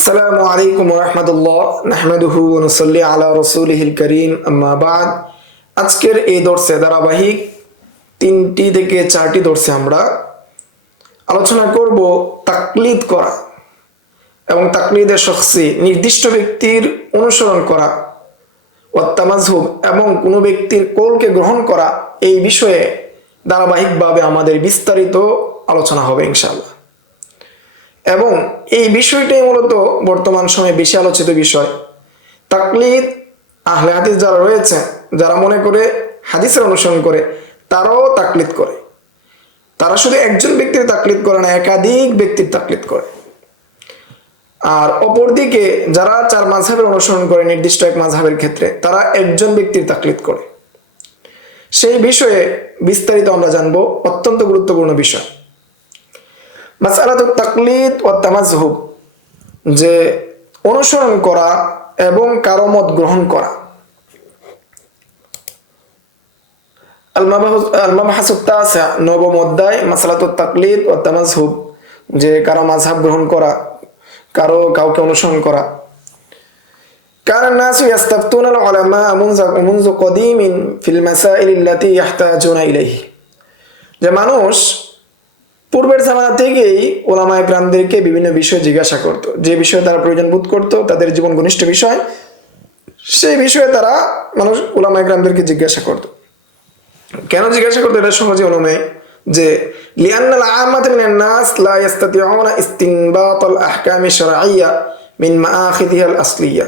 আসসালামু আলাইকুম ওয়া রাহমাতুল্লাহ নাহমাদুহু ওয়া নুসাল্লি আলা রাসূলিহিল কারীম আম্মা বাদ। আজকের এই দর্শে ধারাবাহিক 3টি থেকে 4টি দর্শে আমরা আলোচনা করব তাকলিদ করা এবং তাকলিদে শখসি, নির্দিষ্ট ব্যক্তির অনুসরণ করা, ওয়া তামাযহুব এবং কোনো ব্যক্তির কওলকে গ্রহণ করা। এই বিষয়ে ধারাবাহিকভাবে আমাদের বিস্তারিত আলোচনা হবে ইনশাআল্লাহ। এবং এই বিষয়টাই মূলত বর্তমান সময়ে বেশি আলোচিত বিষয়। তাকলিদ আহলে হাদিস যারা রয়েছে, যারা মনে করে হাদিসের অনুসরণ করে, তারাও তাকলিদ করে। তারা শুধু একজন ব্যক্তির তাকলিদ করে না, একাধিক ব্যক্তির তাকলিদ করে। আর অপরদিকে যারা 4 মাযহাবের অনুসরণ করে, নির্দিষ্ট এক মাযহাবের ক্ষেত্রে, তারা একজন ব্যক্তির তাকলিদ করে। সেই বিষয়ে বিস্তারিত আমরা জানবো, অত্যন্ত গুরুত্বপূর্ণ বিষয়। মাসআলাতুত তাকলিদ ওয়া তামাযহুব, যে অনুসরণ করা এবং কারো মত গ্রহণ করা। আল-মাবহাসুত তাসিআ, নবম অধ্যায়, মাসআলাতুত তাকলিদ ওয়া তামাযহুব, যে কারো মাযহাব গ্রহণ করা, কাউকে অনুসরণ করা। কানা নাসু ইস্তাফতুনাল উলামা মুনযু কদীমিন ফিল মাসাইলিল্লাতী ইয়াহতাজুনা ইলাইহি, যে মানুষ পূর্বের জামানা থেকেই ওলামায়ে কেরামদেরকে বিভিন্ন বিষয়ে জিজ্ঞাসা করত, যে বিষয়ে তারা প্রয়োজন বোধ করত, তাদের জীবন ঘনিষ্ঠ বিষয়, সেই বিষয়ে তারা মানুষ ওলামায়ে কেরামদেরকে জিজ্ঞাসা করত। কেন জিজ্ঞাসা করতো? এটা সহজে অনুমেয়, যে লিআন্নাল আম্মাতা মিনান নাস লা ইস্তাতিউনা ইসতিনবাতাল আহকামি শারঈয়্যা মিন মাআখিযিহাল আসলিয়্যা।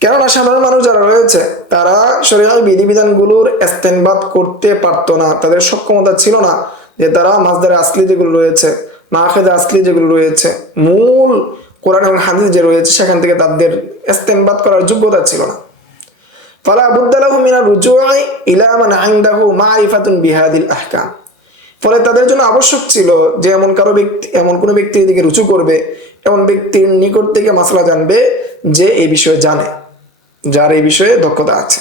কেননা সাধারণ মানুষ যারা রয়েছে, তারা শরীয়তের বিধিবিধানগুলোর ইস্তেনবাত করতে পারতো না, তাদের সক্ষমতা ছিল না যে তারা মাসদারে আসলি যেগুলো রয়েছে, মাআখিযে আসলি যেগুলো রয়েছে, মূল কোরআন এবং হাদিস যে রয়েছে, সেখান থেকে তাদের ইস্তেনবাত করার যোগ্যতা ছিল না। ফালা বুদ্দা লাহু মিনার রুজুই ইলা মান ইনদাহু মারিফাতুন বিহাদিল আহকাম। ফলে তাদের জন্য আবশ্যক ছিল যে এমন কোনো ব্যক্তির দিকে রুজু করবে, এমন ব্যক্তির নিকট থেকে মাসলা জানবে যে এই বিষয়ে জানে, যার এই বিষয়ে দক্ষতা আছে।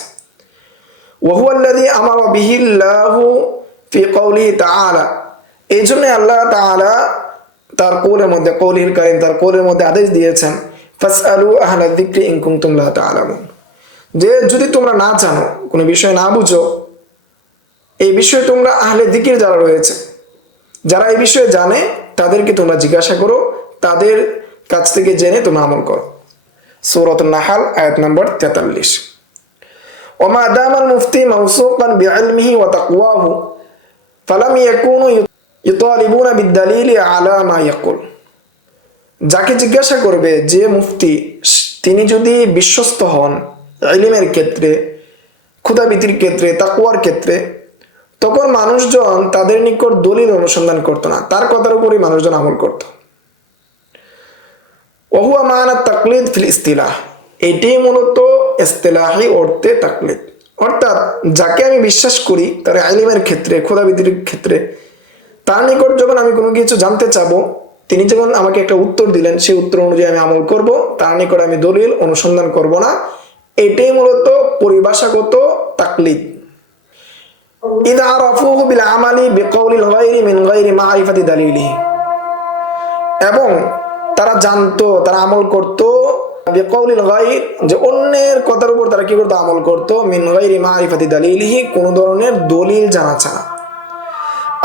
ওয়া হুয়া আল্লাযী আমারা বিহিল্লাহু ফি কওলিহি তাআলা, এই জন্য আল্লাহ তাআলা তার কওলের মধ্যে, কওলিল কারীম, তার কওলের মধ্যে আদেশ দিয়েছেন, ফাসআলু আহলা যিকরি ইন কুনতুম লা তা'লামুন, যে যদি তোমরা না জানো, কোনো বিষয় না বুঝো, এই বিষয়ে তোমরা আহলে যিকির যারা রয়েছে, যারা এই বিষয়ে জানে, তাদেরকে তোমরা জিজ্ঞাসা করো, তাদের কাছ থেকে জেনে তোমরা আমল করো। সূরাতুন নাহল আয়াত নম্বর 43। ওমা দামাল মুফতি মাওসুকান বিইলমিহি ওয়া তাকওয়াহু ফালাম ইয়াকুনু ইতালিবুনা বিদ-দালিলি আলা মা ইয়াকুল, যাকে জিজ্ঞাসা করবে যে মুফতি, তিনি যদি বিশ্বস্ত হন ইলমের ক্ষেত্রে, খুদাবিতির ক্ষেত্রে, তাকওয়ার ক্ষেত্রে, তখন মানুষজন তাদের নিকট দলিল অনুসন্ধান করতো না, তার কথার উপরই মানুষজন আমল করত। ওয়া হুয়া মা'না তাকলিদ ফিল ইসতিলাহ, এটাই মূলত ইসতিলাহি অর্থে তাকলিদ। অর্থাৎ যাকে আমি বিশ্বাস করি তার ইলমের ক্ষেত্রে, খুদাবিতির ক্ষেত্রে, তার নিকট যখন আমি কোনো কিছু জানতে চাবো, তিনি যখন আমাকে একটা উত্তর দিলেন, সেই উত্তর অনুযায়ী আমি আমল করব, তার নিকট আমি দলিল অনুসন্ধান করব না। এটাই মূলত পরিভাষাগত তাকলিদ। ইযা আরাফুহু বিল আমালি বিকাউলিল গায়রি মিন গায়রি মারিফাতি দালিলিহি, এবং তারা জানতো, তারা আমল করত বিকাউলিল গায়র, যে অন্যের কথার উপর তারা কি করতো? আমল করত, মিন গায়রি মারিফাতি দালিলিহি, কোন ধরনের দলিল জানা ছাড়া,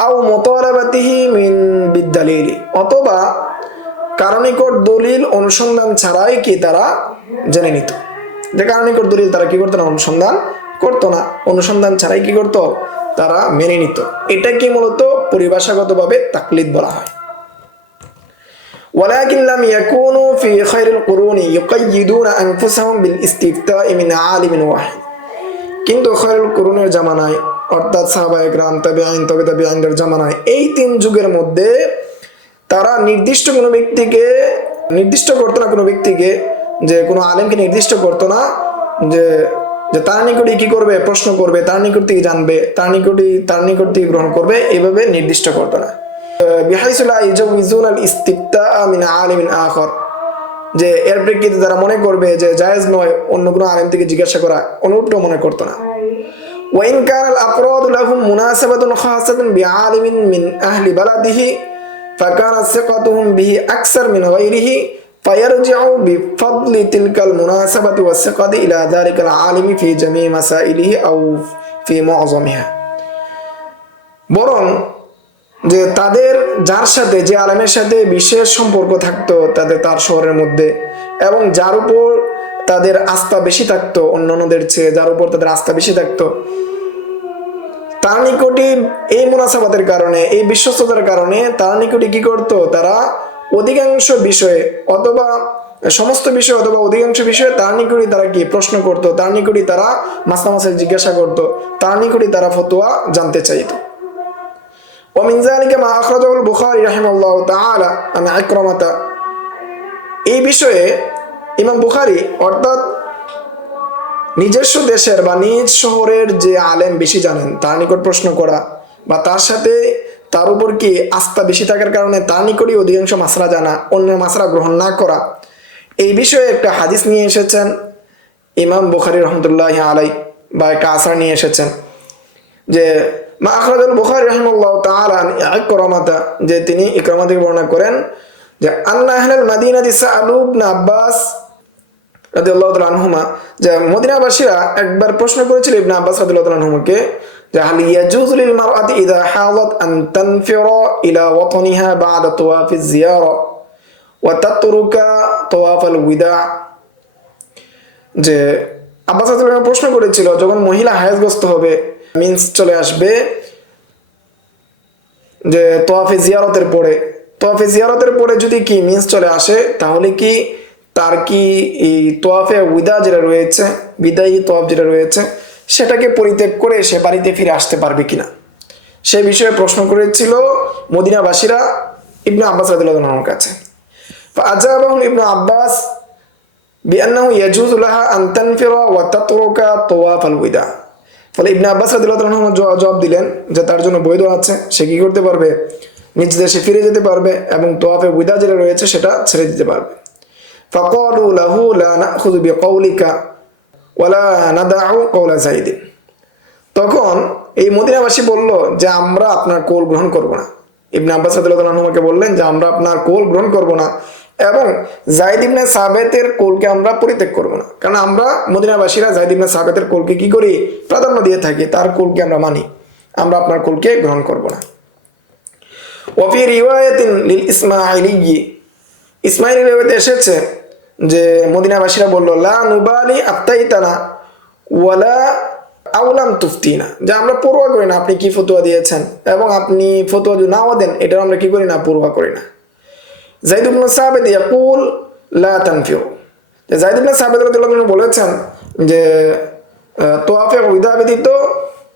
আও মুতালাবাতিহি মিন বিদ-দালিলি, অথবা কারো নিকট দলিল অনুসন্ধান ছাড়াই কি তারা জেনে নিত, যে কারো নিকট দলিল তারা কি করতো না? অনুসন্ধান করতো না, অনুসন্ধান ছাড়াই কি করতো? তারা মেনে নিত। এটা কি মূলত পরিভাষাগতভাবে তাকলিদ বলা হয়। ওয়ালাকিন লাম ইয়াকুনু ফি খায়রিল কুরুনি ইউকাইয়িদুনা আনফুসাহুম বিল ইস্তিফতা'i মিন আলিমিন ওয়াহিদ, কিন্তু খায়রুল কুরুনের জামানায়, অর্থাৎ সাহাবায়ে কেরাম, তাবেঈন, তবে তাবেঈনদের জামানায়, এই 3 যুগের মধ্যে তারা নির্দিষ্ট কোনো ব্যক্তিকে নির্দিষ্ট করতো না, কোনো ব্যক্তিকে, যে কোনো আলেমকে নির্দিষ্ট করতো না যে তার নিকটই কি করবে? প্রশ্ন করবে, তার নিকট থেকে জানবে, তার নিকট থেকে গ্রহণ করবে, এইভাবে নির্দিষ্ট করতো না। বিহাইসু লা ইউজাউযুনা আল ইস্তিফতা'a মিন আলিমিন আখর, যে এর প্রেক্ষিতে তারা মনে করবে যে জায়েজ নয় অন্য কোনো আলেম থেকে জিজ্ঞাসা করা, অনুরূপটা মনে করতো না। ওয়া ইন কানা আল আফরাদু লাহুম মুনাসাবাতুন খাসাতুন বিআলিমিন মিন আহলি বালাদিহি ফাকানা সিকাতুহুম বিহি আকসার মিন গায়রিহি فيرجع بفضل تلك المناسبة والثقة إلى ذلك العالم في جميع مسائله أو في معظمها বরং যে তাদের যার সাথে যে আলেমের সাথে বিশেষ সম্পর্ক থাকতো তার শহরের মধ্যে এবং যার উপর তাদের আস্থা বেশি থাকতো অন্যান্যদের চেয়ে যার উপর তাদের আস্থা বেশি থাকতো তার নিকটে এই মুনাসাবাতের কারণে এই বিশ্বস্ততার কারণে তার নিকটে কি করতো তারা অধিকাংশ বিষয়ে অথবা সমস্ত বিষয় অথবা অধিকাংশ বিষয়ে তার নিকটে তারা কি প্রশ্ন করতো তার নিকটে তারা মাসলা জিজ্ঞাসা করতো তার নিকটে তারা ফতোয়া জানতে চাইতো ومن ذلك ما أخرجه البخاري رحمه الله تعالى عن عكرمة এই বিষয়ে ইমাম বুখারী অর্থাৎ নিজস্ব দেশের বা নিজ শহরের যে আলেম বেশি জানেন তার নিকট প্রশ্ন করা বা তার সাথে তার উপর কি আস্থা বেশি থাকার কারণে তার নিকটই অধিকাংশ মাসলা জানা অন্য মাসলা গ্রহণ না করা এই বিষয়ে একটা হাদিস নিয়ে এসেছেন ইমাম বুখারী রহমতুল্লাহি আলাইহি বা একটা আসার নিয়ে এসেছেন যে মা আখরাজাল বুখারী রাহিমাহুল্লাহু তাআলা আন ইকরামাতা যে তিনি ইকরামা থেকে বর্ণনা করেন যে আন্না আহলাল মাদিনাতি সাআলু ইবনে আব্বাস রাদিয়াল্লাহু তাআলা আনহুমা যে মদিনাবাসীরা একবার প্রশ্ন করেছিল ইবনে আব্বাস রাদিয়াল্লাহু তাআলা আনহুকে যে হাল ইয়াজুজু লিল মারআতি ইযা হাদাত আন তানফিরা ইলা ওয়াতানিহা বা'দা তাওয়াফিজ জিয়ারা ওয়া তাতরুকা তাওয়াফাল ওয়িদা যে আব্বাস রাদিয়াল্লাহু তাআলা প্রশ্ন করেছিল যখন মহিলা হায়েজগ্রস্ত হবে মিন্স চলে আসবে যে তাওয়াফে জিয়ারতের পরে যদি কি মিন্স চলে আসে তাহলে কি তার কি এই তাওয়াফে ওয়িদা যেটা রয়েছে বিদায়ী তাওয়াফ যেটা রয়েছে সেটাকে পরিত্যাগ করে সে বাড়িতে ফিরে আসতে পারবে কিনা সেই বিষয়ে প্রশ্ন করেছিল মদিনাবাসীরা ইবনে আব্বাস রাদিয়াল্লাহু আনহুর কাছে ফাআজাবাহুম ইবনে আব্বাস বিআন্নাহু ইয়াজুজু লাহা আন তানফিরা ওয়া তাতরুকা তাওয়াফাল ওয়িদা ফলে ইবনে আব্বাস রাদিয়াল্লাহু আনহু জবাব দিলেন যে তার জন্য বৈধ আছে সে কি করতে পারবে নিজ দেশে ফিরে যেতে পারবে এবং তাওয়াফে ওয়িদা যেটা রয়েছে সেটা ছেড়ে দিতে পারবে ফাকালু লাহু লা নাখুযু বিকাউলিকা ওয়ালা নাদাউ কাওলা যায়েদ তখন এই মদিনাবাসী বলল যে আমরা আপনার কওল গ্রহণ করব না ইবনে আব্বাস রাদিয়াল্লাহু আনহুকে বললেন যে আমরা আপনার কওল গ্রহণ করব না এবং যায়েদ ইবনে সাবিতের কওলকে আমরা পরিত্যাগ করব না কারণ আমরা মদিনাবাসীরা যায়েদ ইবনে সাবিতের কওলকে কি করি প্রাধান্য দিয়ে থাকি তার কওলকে আমরা মানি আমরা আপনার কওলকে গ্রহণ করব না ওয়া ফি রিওয়ায়াতিন লিল ইসমাঈলি ইসমাঈলি রিওয়ায়াতে এসেছে যে মদিনাবাসীরা বলল লা নুবালি আফতাইতানা ওয়ালা আউলাম তুফতিনা যে আমরা পরোয়া করি না আপনি কি ফতোয়া দিয়েছেন এবং আপনি ফতোয়া যদি নাও দেন এটা আমরা কি করি না পরোয়া করি না যায়েদ ইবনে সাবিত ইয়াকুল লা তানফিউ যে যায়েদ ইবনে সাবিত রাদিয়াল্লাহু আনহু বলেছেন যে তাওয়াফে ওয়িদা ব্যতীত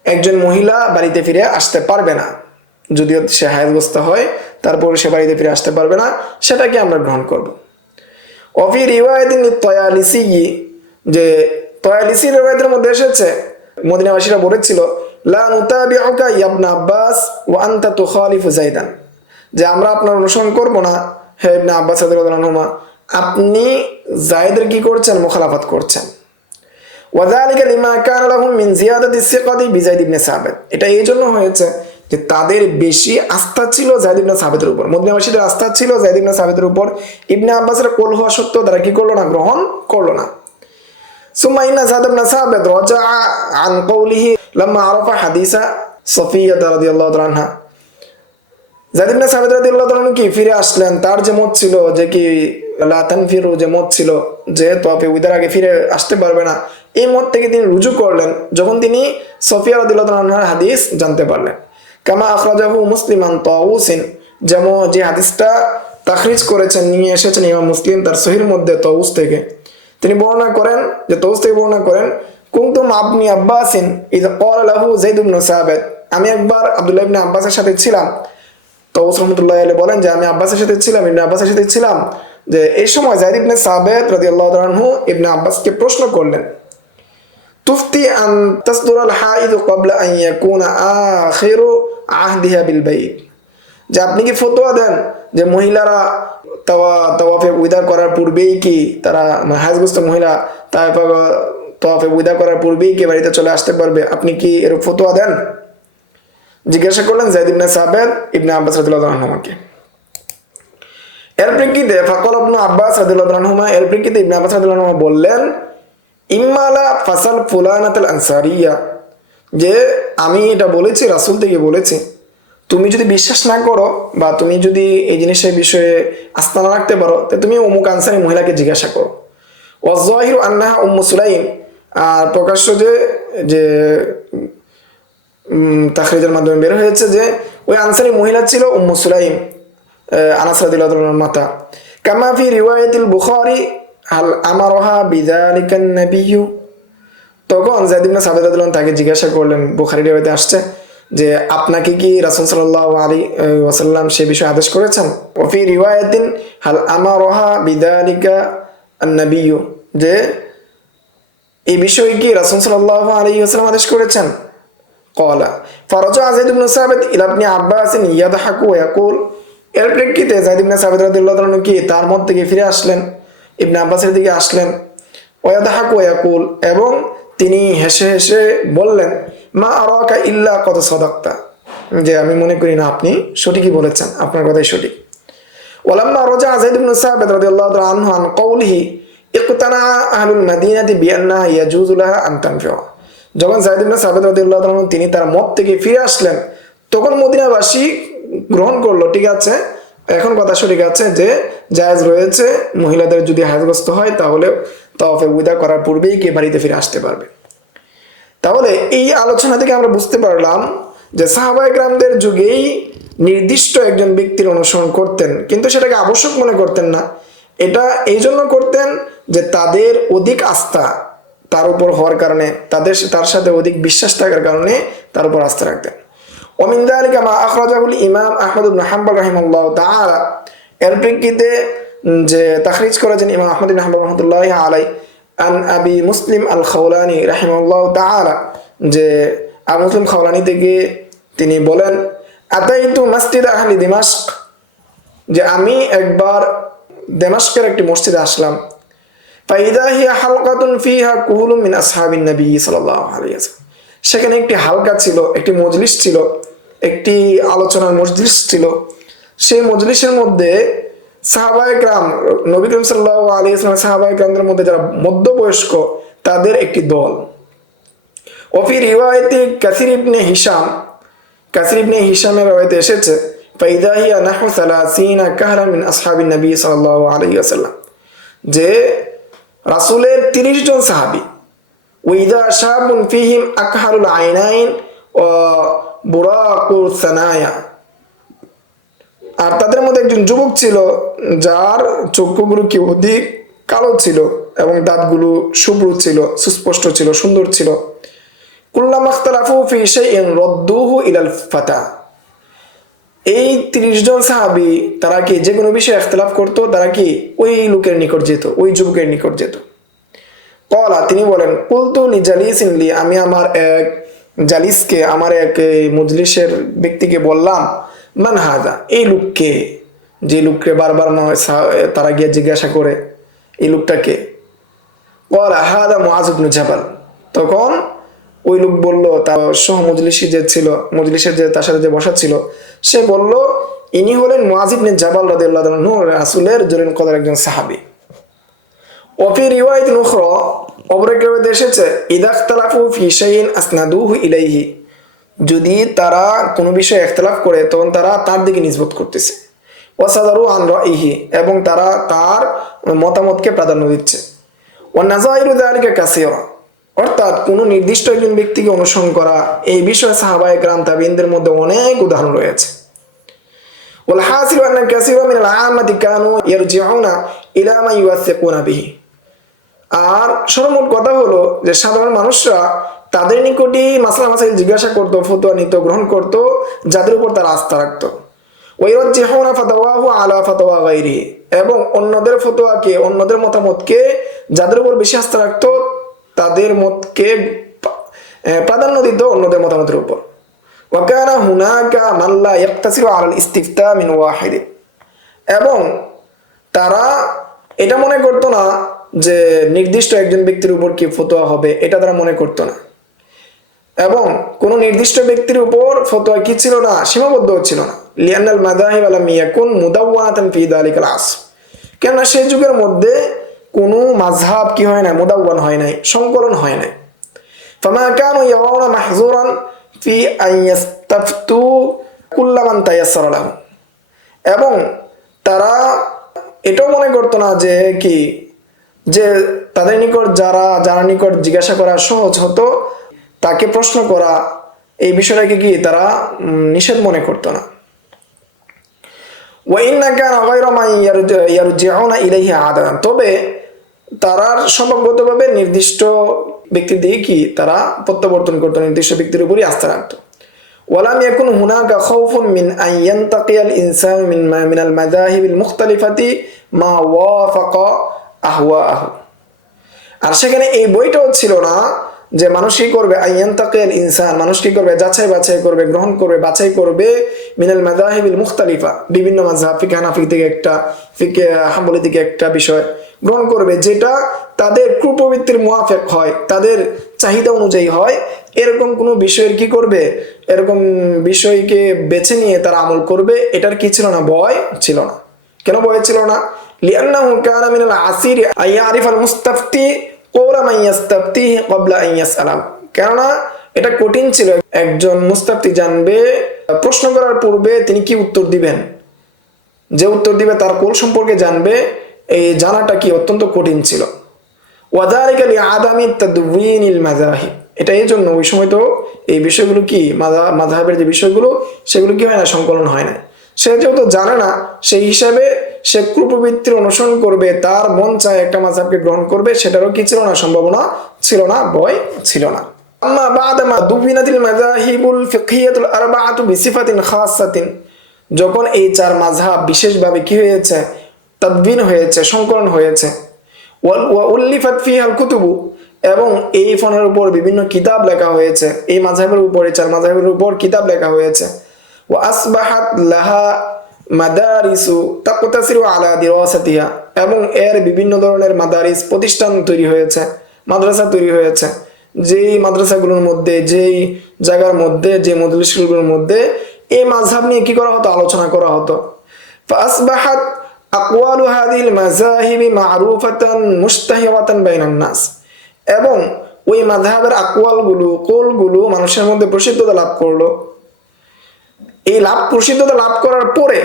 একজন মহিলা বাড়িতে ফিরে আসতে পারবে না যদিও সে হায়েজগ্রস্ত হয় তারপর সে বাড়িতে ফিরে আসতে পারবে না সেটাকে আমরা গ্রহণ করব ওফি রিওয়ায়াতিন তায়ালিসি যে তায়ালিসি রিওয়ায়াতের মধ্যে এসেছে মদিনাবাসীরা বলেছিল লা নুতাবিউকা ইবনে আব্বাস ওয়া আনতা তুখালিফু যায়দান যে আমরা আপনার অনুসরণ করব না হে ইবনে আব্বাস রাদিয়াল্লাহু আনহুমা আপনি যায়েদের কি করছেন মুখালাফাত করছেন ওয়াযালিকা লিমা কানা লাহুম মিন জিয়াদাতি সিকাতি বিযায়েদ ইবনে সাবিত এটা এই জন্য হয়েছে যে তাদের বেশি আস্থা ছিল যায়েদ ইবনে সাবিতের উপর মদিনাবাসীদের আস্থা ছিল যায়েদ ইবনে সাবিতের উপর ইবনে আব্বাসের কওল হওয়া সত্ত্বেও তারা কি করলো না গ্রহণ করলো না সুম্মা ইন্না যায়েদ ইবনে সাবিত রাজা আন কওলিহি লাম্মা আরাফা হাদিসা সাফিয়া রাদিয়াল্লাহু তাআলা আনহা যায়েদ ইবনে সাবিত রাদিয়াল্লাহু তাআলা কি ফিরে আসলেন তার যে মত ছিল যে কি লা তানফিরু যে মত ছিল যে তাওয়াফে ওয়িদার আগে ফিরে আসতে পারবে না এই মত থেকে তিনি রুজু করলেন যখন তিনি সাফিয়া রাদিয়াল্লাহু তাআলা আনহার হাদিস জানতে পারলেন কামা আখরাজাহু মুসলিম আন তাউসিন যেমন যে হাদিসটা তাখরিজ করেছেন নিয়ে এসেছেন ইমাম মুসলিম তার সহিহর মধ্যে তাউস থেকে তিনি বর্ণনা করেন যে তাউস থেকে বর্ণনা করেন কুনতুম আবনি আব্বাসিন ইযা ক্বালা লাহু যায়েদ ইবনে সাবিত আমি একবার আব্দুল্লাহ ইবনে আব্বাসের সাথে ছিলাম তাউস রাহমাতুল্লাহি আলাইহি বলেন যে আমি আব্বাসের সাথে ছিলাম ইবনে আব্বাসের সাথে ছিলাম যে এই সময় যায়েদ ইবনে সাবিত রাদিয়াল্লাহু তাআলা আনহু ইবনে আব্বাসকে প্রশ্ন করলেন তুফতি আন তাসদুরাল হাইদ ক্বাবলা আন ইয়াকুনা আখিরু আহদিহা বিল বাইত যে আপনি কি ফতোয়া দেন যে মহিলারা তাওয়াফে ওয়িদা করার পূর্বেই কি তারা হায়েজগ্রস্ত মহিলা তাওয়াফে ওয়িদা করার পূর্বেই কি বাড়িতে চলে আসতে পারবে আপনি কি এর ফতোয়া দেন জিজ্ঞাসা করলেন যায়েদ ইবনে সাবিত ইবনে আব্বাস রাদিয়াল্লাহু আনহুকে এর প্রেক্ষিতে ফাকাল ইবনে আব্বাস রাদিয়াল্লাহু আনহুমা, এর প্রেক্ষিতে ইবনে আব্বাস রাদিয়াল্লাহু আনহুমা বললেন, ইম্মালা ফাসাল ফুলানাতুল আনসারিয়া, যে আমি এটা বলেছি, রাসূল থেকে বলেছি, তুমি যদি বিশ্বাস না করো বা তুমি যদি এই জিনিসের বিষয়ে আস্থা না রাখতে পারো, তো তুমি অমুক আনসারী মহিলাকে জিজ্ঞাসা করো। ওয়াজ-যাহিরু আন্নাহা উম্মু সুলাইম, আর প্রকাশ্য যে যে তাখরিজের মাধ্যমে বের হয়েছে যে ওই আনসারী মহিলা ছিল উম্মু সুলাইম, আনাস রাদিয়াল্লাহু আনহুর মাতা। কামা ফি রিওয়ায়াতিল বুখারী হাল আমারহা বিযালিকান নাবিয়্যু, তখন যায়েদ ইবনে সাবিত রাদিয়াল্লাহু আনহু তাকে জিজ্ঞাসা করলেন, বুখারী রিওয়ায়াতে আসছে যে আপনাকে কি রাসূল সাল্লাল্লাহু আলাইহি ওয়াসাল্লাম সে বিষয়ে আদেশ করেছেন। ওয়া ফি রিওয়ায়াতিন হাল আমারহা বিযালিকা আন-নাবিয়্যু, যে এই বিষয়ে কি রাসূল সাল্লাল্লাহু আলাইহি ওয়াসাল্লাম আদেশ করেছেন। ক্বালা ফারাজা যায়েদ ইবনে সাবিত ইলা ইবনে আব্বাস ইয়াদহাকু ওয়া ইয়াকুল, এর প্রেক্ষিতে যায়েদ ইবনে সাবিত রাদিয়াল্লাহু আনহু কি তার মত থেকে ফিরে আসলেন, ইবনে আব্বাসের দিকে আসলেন। ওয়া ইয়াদহাকু ওয়া ইয়াকুল, এবং তিনি হেসে হেসে বললেন, মা আরাকা ইল্লা কদ সাদাক্তা, যে আমি মনে করি না আপনি সঠিকই বলেছেন, আপনার কথাই সঠিক। ওয়ালাম্মা রাজা যায়েদ ইবনে সাবিত রাদিয়াল্লাহু তাআলা আনহু আন কওলিহি ইকতানা আহলুল মাদিনাতি বিআন্নাহা ইয়াজুজু লাহা আন তানফিউ, যখন যায়েদ ইবনে সাবিত রাদিয়াল্লাহু তাআলা তিনি তার মত থেকে ফিরে আসলেন, তখন মদিনাবাসী গ্রহণ করলো, ঠিক আছে এখন কথা সঠিক আছে যে জায়েজ রয়েছে, মহিলাদের যদি হায়জগ্রস্ত হয় তাহলে তাওয়াফে উদা করার পূর্বেই কে বাড়িতে ফিরে আসতে পারবে। তাহলে এই আলোচনা থেকে আমরা বুঝতে পারলাম যে সাহাবায়ে কেরামদের যুগেই নির্দিষ্ট একজন ব্যক্তির অনুসরণ করতেন, কিন্তু সেটাকে আবশ্যক মনে করতেন না। এটা এই জন্য করতেন যে তাদের অধিক আস্থা তার উপর হওয়ার কারণে, তার সাথে অধিক বিশ্বাস থাকার কারণে তার উপর আস্থা রাখতেন। ওমিন যালিকা মা আখরাজাহুল ইমাম আহমদ ইবনে হাম্বল রাহিমাহুল্লাহু তাআলা, এর প্রেক্ষিতে যে তাখরিজ করেছেন ইমাম আহমদ ইবনে হাম্বল রাহমাতুল্লাহি আলাইহি আন আবি মুসলিম আল খাওলানি রাহিমাহুল্লাহু তাআলা, যে আবু মুসলিম খাওলানি থেকে তিনি বলেন, আতাইতু মসজিদ আহলি দিমাশক, যে আমি একবার দামেস্কের একটি মসজিদে আসলাম। ফাইদা হিয়া হালকাতুন ফিহা কুহুলুম মিন আসহাবিন নবী সাল্লাল্লাহু আলাইহি ওয়াসাল্লাম, সেখানে একটি হালকা ছিল, একটি মজলিস ছিল, একটি আলোচনার মজলিস ছিল। সেই মজলিসের মধ্যে সাহাবায়ে কেরাম, নবী করিম সাল্লাল্লাহু আলাইহি ওয়াসাল্লাম সাহাবায়ে কেরামদের মধ্যে যারা মধ্যবয়স্ক তাদের একটি দল। ওফি রিওয়ায়াতি কাসির ইবনে হিশাম, কাসির ইবনে হিশামের রাওয়ায়াতে এসেছে, ফাইদা হিয়া নাহু 30 কাহরান মিন আসহাবিন নবী সাল্লাল্লাহু আলাইহি ওয়াসাল্লাম, যে রাসূলের 30 জন সাহাবী, ওয়াইদা শাবুন ফিহিম আকহারুল আইনাইন ওয়া বুরাকুল সানায়া, আর তাদের মধ্যে একজন যুবক ছিল যার চক্ষুগুলো কি অধিক কালো ছিল এবং দাঁতগুলো শুভ্র ছিল, সুস্পষ্ট ছিল, সুন্দর ছিল। কুল্লামা ইখতালাফু ফি শাইইন রাদ্দুহু ইলাল ফাতা, এই 30 জন সাহাবী তারা কি যে কোনো বিষয়ে ইখতিলাফ করতো, তারা কি ওই লোকের নিকট যেত, ওই যুবকের নিকট যেত। ক্বালা, তিনি বলেন, কুলতু লিজালিসিন লি, আমি আমার এক জালিসকে, আমার এক মজলিসের ব্যক্তিকে বললাম, মান হাযা, এই লোককে, যে লোককে বারবার তারা গিয়ে জিজ্ঞাসা করে এই লোকটাকে। ক্বালা হাযা মুআয ইবনে জাবাল, তখন ওই লোক বলল, তার সহ মজলিসি যে ছিল, মজলিসের যে তার সাথে যে বসা ছিল, সে বলল, ইনি হলেন মুআয ইবনে জাবাল রাদিয়াল্লাহু আনহু, রাসূলের জলিল কদর একজন সাহাবী। ওফি রিওয়ায়াতিন উখরা, অপর এক রিওয়ায়াতে এসেছে, ইযা ইখতালাফু ফি শাইইন আসনাদুহু ইলাইহি, যদি তারা কোনো বিষয়ে ইখতিলাফ করে তখন তারা তার দিকে নিসবত করতেছে। ওয়া সাদারু আন রাইহি, এবং তারা তার মতামতকে প্রাধান্য দিচ্ছে। ওয়া নাযাইরু যালিকা কাসীরা, অর্থাৎ কোনো নির্দিষ্ট একজন ব্যক্তিকে অনুসরণ করা, এই বিষয়ে সাহাবায়ে কেরাম তাবিঈনদের মধ্যে অনেক উদাহরণ রয়েছে। ওয়াল হাসিলু আন্না কাসীরা মিনাল আম্মাতি কানু ইয়ারজিউনা ইলা মা ইউয়াসিকুনা বিহি, আর সর্বমোট কথা হলো যে সাধারণ মানুষরা তাদের নিকটই মাসলা মাসাইল জিজ্ঞাসা করতো, ফতোয়া নিত, গ্রহণ করত, যাদের উপর তারা আস্থা রাখত। ওয়াইরাজ্জিহুনা ফাতাওয়াহু আলা ফাতাওয়া গায়রিহি, এবং অন্যদের ফতোয়াকে, অন্যদের মতামতকে যাদের উপর বেশি আস্থা রাখত তাদের মতকে প্রাধান্য দিত অন্যদের মতামতের উপর। ওয়া কানা হুনাকা মান লা ইয়াক্তাসিরু আলাল ইস্তিফতা মিন ওয়াহিদ, এবং তারা এটা মনে করতো না যে নির্দিষ্ট একজন ব্যক্তির উপর কি ফতোয়া হবে, এটা তারা মনে করতো না। এবং কোনো নির্দিষ্ট ব্যক্তির উপর ফতোয়া কি ছিল না, সীমাবদ্ধ ছিল না, লিআন্নাল মাযাহিব লাম ইয়াকুন মুদাওয়ানাতান ফি যালিকাল আসর, কেননা সেই যুগের মধ্যে কোনো মাযহাব কি হয় না, মুদাওয়ান হয় নাই, সংকলন হয় নাই। ফামা কানু ইয়ারাউনা মাহযুরান ফি আন ইস্তাফতু কুল্লা মান তায়াসসারা লাহু, এবং তারা এটাও মনে করতো না যে কি, যে তাদের নিকট যারা নিকট জিজ্ঞাসা করা সহজ হতো তাকে প্রশ্ন করা, এই বিষয়টাকে কি তারা নিষেধ মনে করতো না। ওয়াইন্না কানা গায়রা মান ইয়ারজিউনা ইলাইহি আদান, তবে তারা সম্ভবতভাবে নির্দিষ্ট ব্যক্তির দিকে কি তারা প্রত্যাবর্তন করতো, নির্দিষ্ট ব্যক্তির উপরই আস্থা রাখতো। ওয়ালাম ইয়াকুন হুনাকা খাউফুন মিন আন ইয়ান্তাকিয়াল ইনসানু মিনাল মাযাহিবিল মুখতালিফাতি মা ওয়াফাকা আহওয়াআহু, আর সেখানে এই বইটাও ছিল না যে মানুষ কি করবে, আইয়ান্তাকিয়াল ইনসান, মানুষ কি করবে, যাচাই বাছাই করবে, গ্রহণ করবে, বাছাই করবে, মিনাল মাযাহিবিল মুখতালিফা, বিভিন্ন মাযহাব, ফিকহ হানাফি থেকে একটা, ফিকহ হাম্বলি থেকে একটা বিষয় গ্রহণ করবে যেটা তাদের কুপ্রবৃত্তির মুআফিক হয়, তাদের চাহিদা অনুযায়ী হয়, এরকম কোনো বিষয়ের কি করবে, এরকম বিষয়কে বেছে নিয়ে তারা আমল করবে, এটার কি ছিল না, ভয় ছিল না। কেন ভয় ছিল না? লিআন্নাহু কানা মিনাল আসির আন ইয়ারিফাল মুস্তাফতি কওলা মান ইস্তাফতিহি ক্বাবলা আন ইয়াসআলাহু, কেননা এটা কঠিন ছিল একজন মুস্তাফতি জানবে প্রশ্ন করার পূর্বে তিনি কি উত্তর দিবেন, যে উত্তর দিবে তার কৌল সম্পর্কে জানবে, এই জানাটা কি অত্যন্ত কঠিন ছিল। ওয়াযালিকা লিআদামি তাদউইনিল মাযাহিব, এটা এই জন্য ওই সময় তো এই বিষয়গুলো কি মাযহাবের যে বিষয়গুলো সেগুলো কি হয় না, সংকলন হয় না। সে যেহেতু জানে না, সেই হিসাবে সে কুপ্রবৃত্তির অনুসরণ করবে, তার মন চায় একটা মাযহাবকে গ্রহণ করবে, সেটারও কি ছিল না, সম্ভাবনা ছিল না, ভয় ছিল না। আম্মা বা'দামা দুবিনাতিল মাযাহিবুল ফিকহিয়াতুল আরবাআতু বিসিফাতিন খাসাতিন, যখন এই চার মাযহাব বিশেষভাবে কি হয়েছে, তাদবিন হয়েছে, সংকলন হয়েছে, ওয়া উল্লিফাত ফিহাল কুতুবু, এবং এই ফোনের উপর বিভিন্ন কিতাব লেখা হয়েছে, এই মাযহাবের উপর, এই চার মাযহাবের উপর কিতাব লেখা হয়েছে। ওয়া আসবাহাত লাহা মাদারিসু তাকতাসিরু আলা দিরাসাতিহা, এবং এর বিভিন্ন ধরনের মাদারিস, প্রতিষ্ঠান তৈরি হয়েছে, মাদ্রাসা তৈরি হয়েছে, যেই মাদ্রাসাগুলোর মধ্যে, যেই জায়গার মধ্যে, যে মজলিসগুলোর মধ্যে এই মাযহাব নিয়ে কি করা হতো, আলোচনা করা হতো। ফাসবাহাত আকওয়ালু হাযিহিল মাযাহিবি মা'রুফাতান মুশতাহিরাতান বাইনান নাস, এবং ওই মাযহাবের আকওয়ালগুলো, কওলগুলো মানুষের মধ্যে প্রসিদ্ধতা লাভ করলো। এই প্রসিদ্ধতা লাভ করার পরে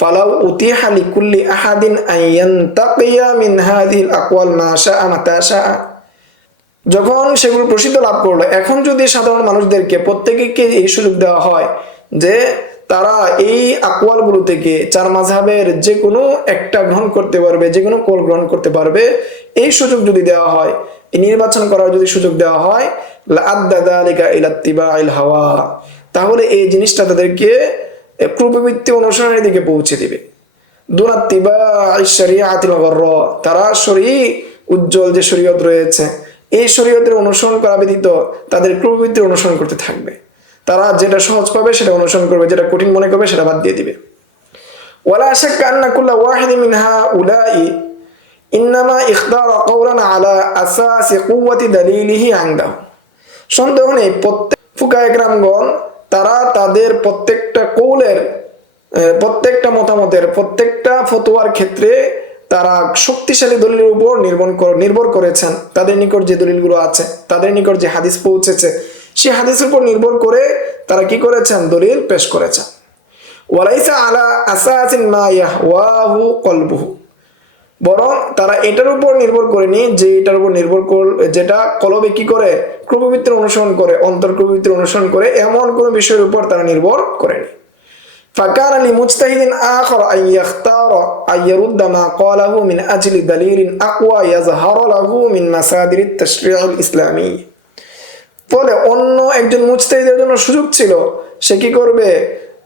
ফালাউ উতিহা লিকুল্লি আহাদিন আন ইয়ান্তাকিয়া মিন হাযিহিল আকওয়াল মা শাআ মাতা শাআ, যখন সেগুলো প্রসিদ্ধ লাভ করলো, এখন যদি সাধারণ মানুষদেরকে প্রত্যেককে এই সুযোগ দেওয়া হয় যে তারা এই আকওয়ালগুলো থেকে চার মাযহাবের যে কোনো একটা গ্রহণ করতে পারবে, যে কোনো কওল গ্রহণ করতে পারবে, এই সুযোগ যদি দেওয়া হয়, এই নির্বাচন করার যদি সুযোগ দেওয়া হয়, লাআদ্দা যালিকা ইলা ইত্তিবাইল হাওয়া, তাহলে এই জিনিসটা তাদেরকে কুপ্রবৃত্তি অনুসরণের দিকে পৌঁছে দিবে। দুনা ইত্তিবাইশ শরিয়াতিল গররা, তারা উজ্জ্বল যে শরীয়ত রয়েছে, এই শরীয়তের অনুসরণ করা ব্যতীত তাদের কুপ্রবৃত্তির অনুসরণ করতে থাকবে। তারা যেটা সহজ পাবে সেটা অনুসরণ করবে, যেটা কঠিন মনে করবে সেটা বাদ দিয়ে দিবে। ওয়ালা শাক্কা আন্না কুল্লা ওয়াহিদিন মিন হাউলাই ইন্নামা ইখতারা কওলান আলা আসাসি কুওয়াতি দালিলিহি ইনদাহু, সন্দেহ নেই প্রত্যেক ফুকায়ে কেরামগণ তারা তাদের প্রত্যেকটা কৌলের, প্রত্যেকটা মতামতের, প্রত্যেকটা ফতোয়ার ক্ষেত্রে তারা শক্তিশালী দলিলের উপর নির্ভর করেছেন। তাদের নিকট যে দলিলগুলো আছে, তাদের নিকট যে হাদিস পৌঁছেছে, সেই হাদিসের উপর নির্ভর করে তারা কি করেছেন, দলিল পেশ করেছেন। ওয়ালাইসা আলা আসাসিন মা ইয়াহওয়াহু কলবুহু, বরং তারা এটার উপর নির্ভর করেনি যে এটার উপর নির্ভর যেটা কলবে কি করে, কুপ্রবৃত্তির অনুসরণ করে, অন্তর কুপ্রবৃত্তির অনুসরণ করে, এমন কোন বিষয়ের উপর তারা নির্ভর করেনি। ফাকানা লিমুজতাহিদিন আখার আন ইখতারা আন ইয়ারুদ্দা মা ক্বালাহু মিন আজলি দালিলিন আকওয়া ইয়াজহারু লাহু মিন মাসাদিরিত তাশরিউল ইসলামী, ফলে অন্য একজন মুজতাহিদের জন্য সুযোগ ছিল, সে কি করবে,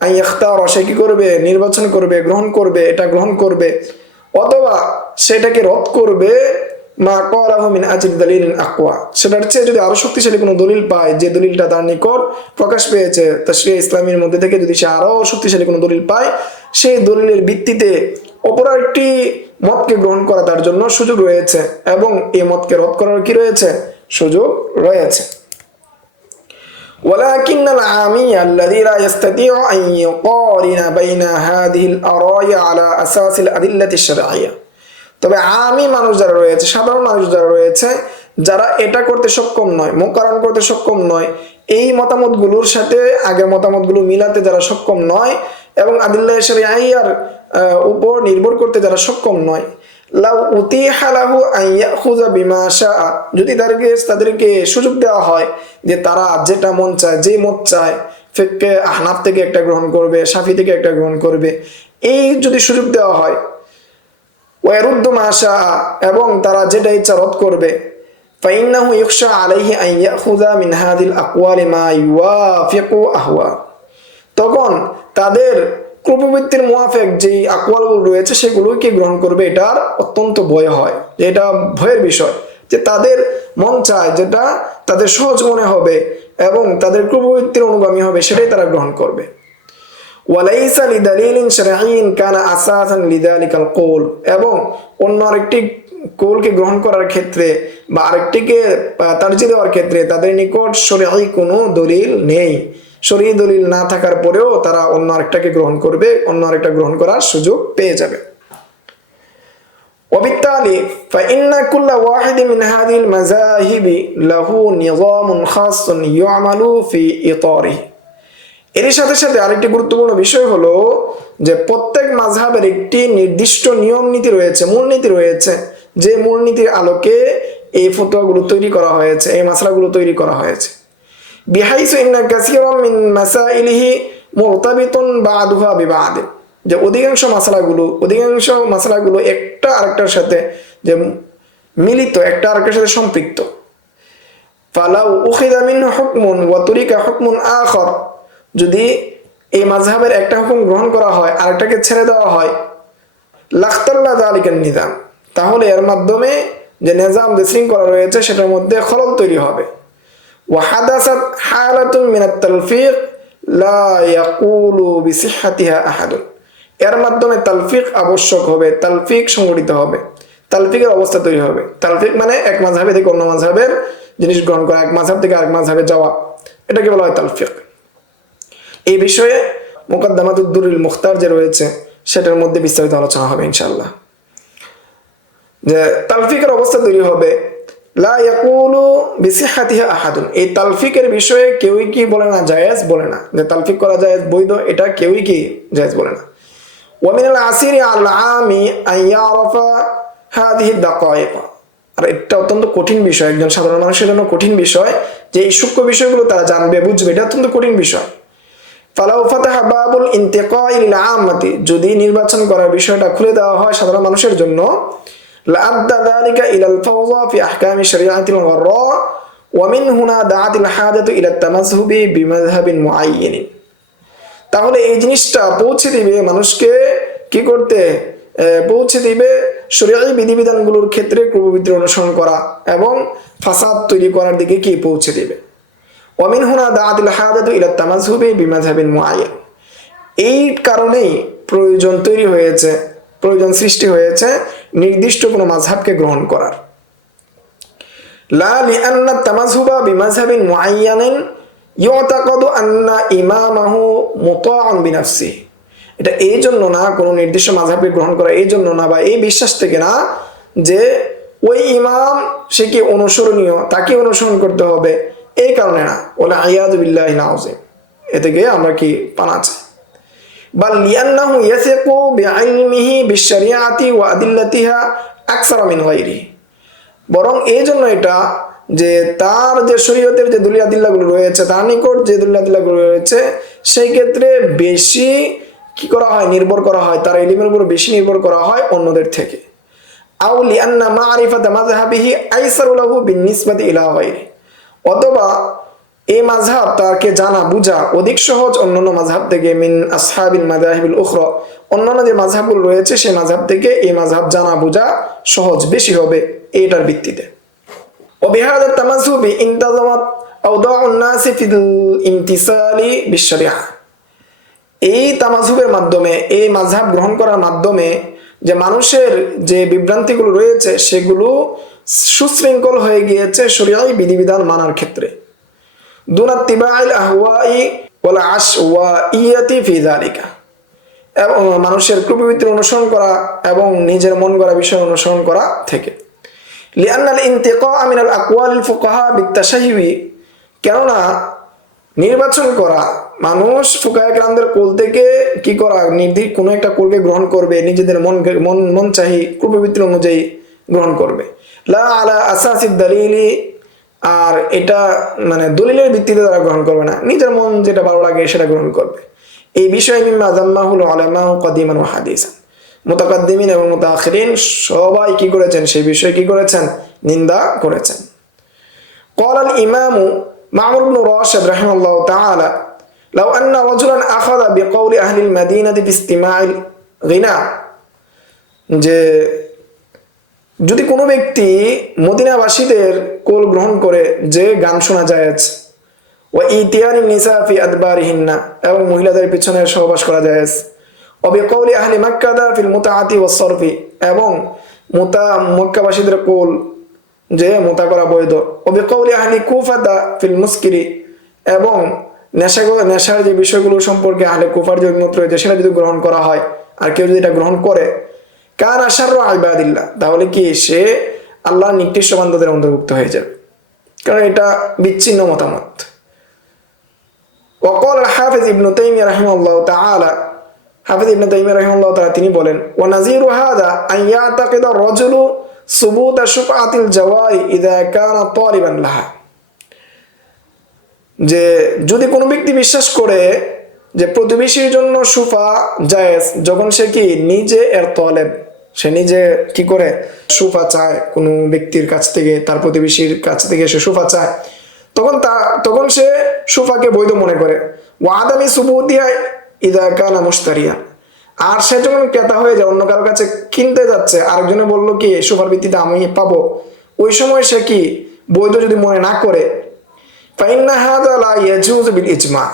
আন ইখতারা, সে কি করবে, নির্বাচন করবে, গ্রহণ করবে, এটা গ্রহণ করবে, অথবা সেটাকে রদ করবে, মা ক্বালাহু মিন আজলি দালিলিন আকওয়া, সেটার চেয়ে যদি আরো শক্তিশালী কোনো দলিল পায়, যে দলিলটা তার নিকট প্রকাশ পেয়েছে তাশরিউ ইসলামীর মধ্যে থেকে, যদি সে আরো শক্তিশালী কোনো দলিল পায়, সেই দলিলের ভিত্তিতে অপর একটি মতকে গ্রহণ করা তার জন্য সুযোগ রয়েছে, এবং এই মতকে রদ করার কি রয়েছে, সুযোগ রয়েছে। ولكن العامي الذي لا يستطيع أن يقارن بين هذه الآراء على أساس الأدلة الشرعية তবে আমি মানুষ যারা রয়েছে সাধারণ মানুষ যারা রয়েছে যারা এটা করতে সক্ষম নয় মোকাররণ করতে সক্ষম নয় এই মতামতগুলোর সাথে আগের মতামতগুলো মিলাতে যারা সক্ষম নয় এবং আদিল্লা শরিয়ার উপর নির্ভর করতে যারা সক্ষম নয় লাউ উতিহা লাহু আন ইয়াখুযা বিমা শাআ যদি তাদেরকে সুযোগ দেওয়া হয় যে তারা যেটা মন চায় যে মত চায় ফিকহে আহনাফ থেকে একটা গ্রহণ করবে শাফি থেকে একটা গ্রহণ করবে এই যদি সুযোগ দেওয়া হয় ওয়ারুদ্দু মা শাআ এবং তারা যেটা ইচ্ছা রদ করবে ফাইন্নাহু ইখশা আলাইহি আন ইয়াখুযা মিন হাযিল আকওয়ালি মা ইউয়াফিকু আহওয়া তখন তাদের প্রবৃত্তির মুআফিক যে আকওয়ালগুলো রয়েছে সেগুলোকে গ্রহণ করবে এটার অত্যন্ত ভয় হয় যে এটা ভয়ের বিষয় যে তাদের মন চায় যেটা তাদের সহজ মনে হবে এবং তাদের প্রবৃত্তির অনুগামী হবে সেটাই তারা গ্রহণ করবে ওয়ালাইসা লিদালিলিন শারঈন কানা আসাসান লিযালিকাল কওল এবং অন্য আরেকটি কওলকে গ্রহণ করার ক্ষেত্রে বা আরেকটিকে তারজিহ দেওয়ার ক্ষেত্রে তাদের নিকট শরঈ কোনো দলিল নেই শরঈ দলিল না থাকার পরেও তারা অন্য আরেকটাকে গ্রহণ করবে অন্য আরেকটা গ্রহণ করার সুযোগ পেয়ে যাবে وبالتالي فإن كل واحد من هذه المذاهب له نظام خاص يعمل في إطاره এর সাথে সাথে আরেকটি গুরুত্বপূর্ণ বিষয় হলো যে প্রত্যেক মাযহাবের একটি নির্দিষ্ট নিয়ম নীতি রয়েছে মূলনীতি রয়েছে যে মূলনীতির আলোকে এই ফতোয়াগুলো তৈরি করা হয়েছে এই মাসআলাগুলো তৈরি করা হয়েছে বিহাইসু ইন্না কাসীরাম মিন মাসাইলিহি মুরতাবিতুন বা'দুহা বিবা'দ যে অধিকাংশ মাসআলাগুলো একটা আরেকটার সাথে যে মিলিত একটা আরেকটার সাথে সম্পৃক্ত ফালাউ উখিযা মিনহু হুকমুন ওয়া তুরিকা হুকমুন আখার যদি এই মাযহাবের একটা হুকুম গ্রহণ করা হয় আরেকটাকে ছেড়ে দেওয়া হয় লাখতাল্লা যালিকান নিজাম তাহলে এর মাধ্যমে যে নিজাম যে শৃঙ্খলা রয়েছে সেটার মধ্যে খলল তৈরি হবে ওয়া হাদাসাত হালাতুন মিনাত তালফিক লা ইয়াকুলু বিসিহহাতিহা আহাদুন এর মাধ্যমে তালফিক আবশ্যক হবে তালফিক সংগঠিত হবে তালফিকের অবস্থা তৈরি হবে তালফিক মানে এক মাযহাব থেকে অন্য মাযহাবের জিনিস গ্রহণ করা এক মাযহাব থেকে আরেক মাযহাবে যাওয়া এটাকে বলা হয় তালফিক এই বিষয়ে মুকদ্দমাতুদ দুরুল মুখতার যে রয়েছে সেটার মধ্যে বিস্তারিত আলোচনা হবে ইনশাআল্লাহ যে তালফিকের অবস্থা তৈরি হবে লা ইয়াকুলু বিসিহহাতিহা আহাদুন এই তালফিকের বিষয়ে কেউই কি বলে না জায়েজ বলে না যে তালফিক করা জায়েজ বৈধ এটা কেউই কি জায়েজ বলে না ওয়া মিনাল আসিরি আল আমি আন ইয়ারাফা হাদিহি দাকায়েক আর এটা অত্যন্ত কঠিন বিষয় একজন সাধারণ মানুষের জন্য কঠিন বিষয় যে এই সূক্ষ্ম বিষয়গুলো তারা জানবে বুঝবে এটা অত্যন্ত কঠিন বিষয় ফালাউ ফাতাহা বাবুল ইন্তিকাই লিল আম্মাতি যদি নির্বাচন করার বিষয়টা খুলে দেওয়া হয় সাধারণ মানুষের জন্য লাআদ্দা যালিকা ইলাল ফাওযা ফি আহকামি শরিয়াতিল গররা ওয়া মিন হুনা দাআতিল হাজাতু ইলা তামাযহুবি বিমাযহাবিন মুআয়্যান তাহলে এই জিনিসটা পৌঁছে দিবে মানুষকে কি করতে পৌঁছে দিবে শরীয়ী বিধিবিধানগুলোর ক্ষেত্রে পবিত্র অনুসরণ করা এবং ফাসাদ তৈরি করার দিকে কি পৌঁছে দিবে ওয়া মিন হুনা দাআতিল হাজাতু ইলা তামাযহুবি বিমাযহাবিন মুআয়্যান এই কারণেই প্রয়োজন তৈরি হয়েছে প্রয়োজন সৃষ্টি হয়েছে নির্দিষ্ট কোনো মাযহাবকে গ্রহণ করার লা লিআন্না তামাযহুবা বিমাযহাবিন মুআয়্যানিন ইউতাকাদু আন্না ইমামাহু মুতাআন বিনাফসিহি এটা এই জন্য না কোনো নির্দিষ্ট মাযহাবকে গ্রহণ করা এই জন্য না বা এই বিশ্বাস থেকে না যে ওই ইমাম সে কি অনুসরণীয় তাকে অনুসরণ করতে হবে এই কারণে না ওলা আয়াযু বিল্লাহিল আযীম এতে গিয়ে আমরা কি পানা চাই বাল লিআন্নাহু ইয়াসিকু বিইলমিহি বিশরিয়াতি ওয়া আদিল্লাতিহা আকসার মিন গায়রিহি বরং এই জন্য এটা যে তার যে শরীয়তের যে দলিল আদিল্লাগুলো রয়েছে তার নিকট যে দলিল আদিল্লাগুলো রয়েছে সেই ক্ষেত্রে বেশি কি করা হয় নির্ভর করা হয় তার ইলমের উপর বেশি নির্ভর করা হয় অন্যদের থেকে আও লিআন্না মা'রিফাতা মাযহাবিহি আইসারু লাহু বিনিসবাতি ইলা গায়রিহি অথবা এই মাযহাব তাকে জানা বুঝা অধিক সহজ অন্যান্য মাযহাব থেকে মিন আসহাবিল মাযাহিবিল উখরা অন্যান্য যে মাযহাবগুলো রয়েছে সেই মাযহাব থেকে এই মাযহাব জানা বুঝা সহজ বেশি হবে এটার ভিত্তিতে ও বিহাদা তামাযহুবি ইনতাযামাত আওদাউন নাসি ফিল ইমতিসালি বিশরিয়া এই তামাযহুবের মাধ্যমে এই মাযহাব গ্রহণ করার মাধ্যমে যে মানুষের যে বিভ্রান্তিগুলো রয়েছে সেগুলো সুশৃঙ্খল হয়ে গিয়েছে শরীয়ী বিধিবিধান মানার ক্ষেত্রে দুনা ইত্তিবাইল আহওয়াই ওয়াল আশওয়াইয়াতি ফি যালিকা, এবং মানুষের কুপ্রবৃত্তির অনুসরণ করা এবং নিজের মন গড়া বিষয় অনুসরণ করা থেকে। লিআন্নাল ইনতিকা মিনাল আকওয়ালিল ফুকাহা বিত্তাশাইয়ি, কেননা নির্বাচন করা, মানুষ ফুকায়ে কেরামদের কোল থেকে কি করা, নির্দিষ্ট কোনো একটা কোলকে গ্রহণ করবে, নিজেদের মন চাহি কুপ্রবৃত্তির অনুযায়ী গ্রহণ করবে। লা আলা আসাসিদ দালিলি, আর এটা মানে দলিলের ভিত্তিতে তারা গ্রহণ করবে না, নিজের মন যেটা ভালো লাগে সেটা গ্রহণ করবে। এই বিষয়ে মিম্মা যাম্মাহুল উলামাউ কাদিমান ওয়া হাদিসান, মুতাকাদ্দিমিন এবং মুতাআখিরিন সবাই কি করেছেন, সেই বিষয়ে কি করেছেন, নিন্দা করেছেন। قال الإمام معمر بن راشد رحمه الله تعالى لو أن رجلا أخذ بقول أهل المدينة باستماع الغناء، যে যদি কোনো ব্যক্তি মদিনাবাসীদের কোল গ্রহণ করে যে গান শোনা জায়েজ, ওয়া ইতিয়ানি নিসা ফি আদবারিহিন্না, এবং মহিলাদের পিছনে সহবাস করা জায়েজ, ওয়া বিকাউলি আহলি মাক্কা ফিল মুতাআতি ওয়াস সরফি, এবং মক্কাবাসীদের কোল যে মুতা করা বৈধ, ও বিকাউলি আহলি কুফা ফিল মুসকিরি, এবং নেশার যে বিষয়গুলো সম্পর্কে আহলে কুফার যে মত রয়েছে সেটা যদি গ্রহণ করা হয়, আর কেউ যদি এটা গ্রহণ করে, কার আশারু ইবাদিল্লাহ, তাহলে কি সে আল্লাহর নিকৃষ্ট বান্দাদের অন্তর্ভুক্ত হয়ে যাবে, কারণ এটা বিচ্ছিন্ন মতামত। ওয়াকাল হাফিজ ইবনে তাইমিয়া রাহিমাহুল্লাহ তাআলা, হাফিজ ইবনে তাইমিয়া রাহিমাহুল্লাহ তাআলা তিনি বলেন, ওয়া নাযীরু হাযা আন ইয়াতাকিদা রাজুলু সুবুত শুফআতিল জাওয়াই ইযা কানা তালিবান লাহা, যে যদি কোনো ব্যক্তি বিশ্বাস করে যে প্রতিবেশীর জন্য সুফা জায়েজ, যখন সে কি নিজে এর তলেব, সে নিজে কি করে সুফা চায় কোনো ব্যক্তির কাছ থেকে, তার প্রতিবেশীর কাছ থেকে সে সুফা চায়, তখন সে সুফাকে বৈধ মনে করে। ওয়া আদামি সুবুতিয়া ইযা কানা মুশতারিয়া, আর সে যখন ক্রেতা হয়ে যায়, অন্য কারোর কাছে কিনতে যাচ্ছে, আরেকজনে বললো কি সুফার ভিত্তিতে আমি পাবো, ওই সময় সে কি বৈধ যদি মনে না করে, ফাইন্না হাযা লা ইয়াজুযু বিল ইজমা,